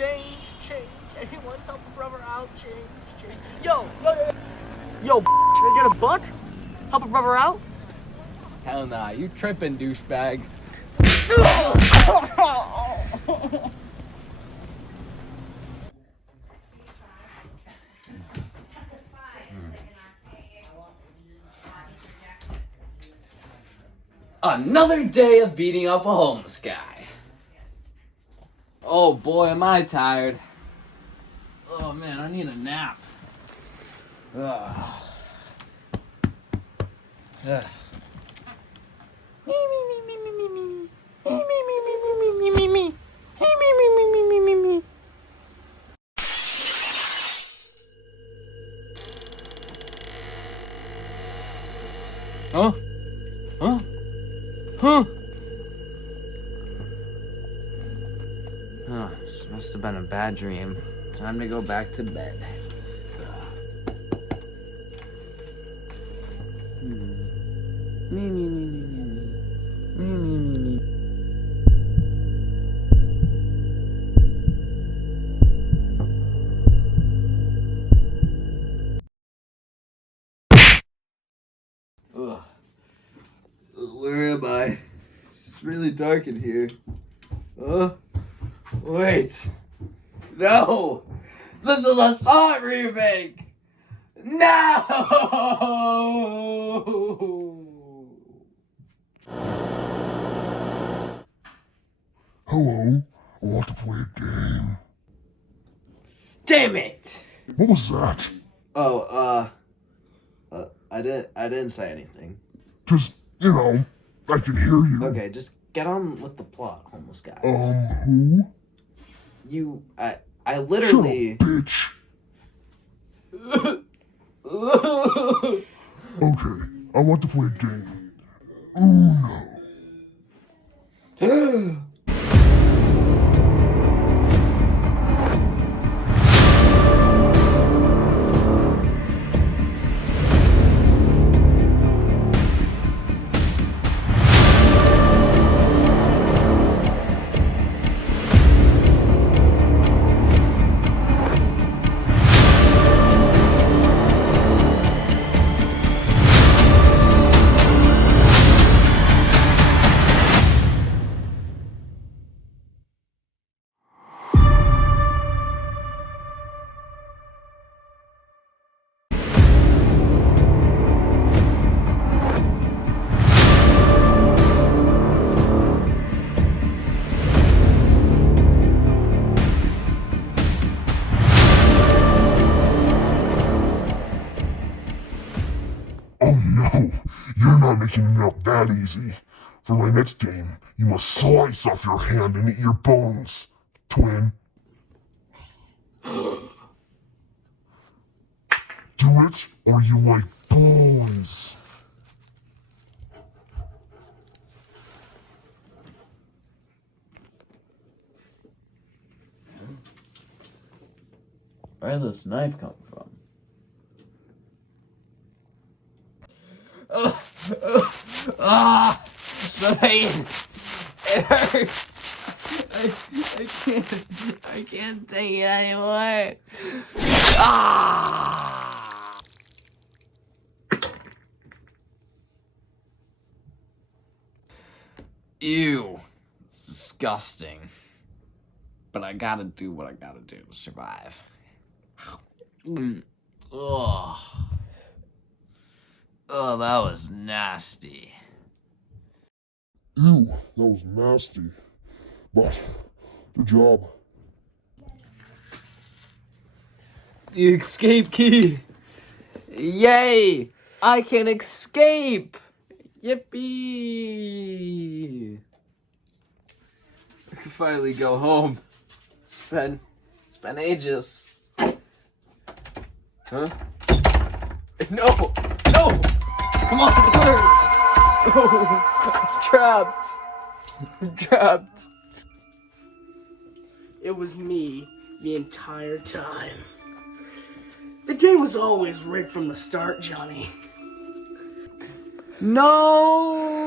change, change. Anyone help a brother out? Change, change. Yo, can I get a buck? Help a brother out? Hell nah, you tripping, douchebag. Another day of beating up a homeless guy. Oh boy, am I tired. Oh man, I need a nap. Ugh. Ugh. Huh? Huh? Huh? Oh, this must have been a bad dream. Time to go back to bed. Me. Ugh. Where am I? It's really dark in here. Wait. No! This is a Sonic remake! No! Hello, I want to play a game. Damn it! What was that? Oh, I didn't say anything. Just, I can hear you. Okay, just get on with the plot, homeless guy. Who? I literally... Bitch. Okay, I want to play a game. Uno. Oh no, you're not making it out that easy. For my next game, you must slice off your hand and eat your bones, twin. Do it, or you like bones. Where did this knife come from? The pain! It hurts! I can't take it anymore! Ah! Ew. It's disgusting. But I gotta do what I gotta do to survive. Ugh. Oh, that was nasty. Ew, that was nasty. But, good job. The escape key! Yay! I can escape! Yippee! I can finally go home. It's been ages. Huh? No! No! Come on, the bird! Oh, I'm trapped. I'm trapped. It was me the entire time. The game was always rigged from the start, Johnny. No!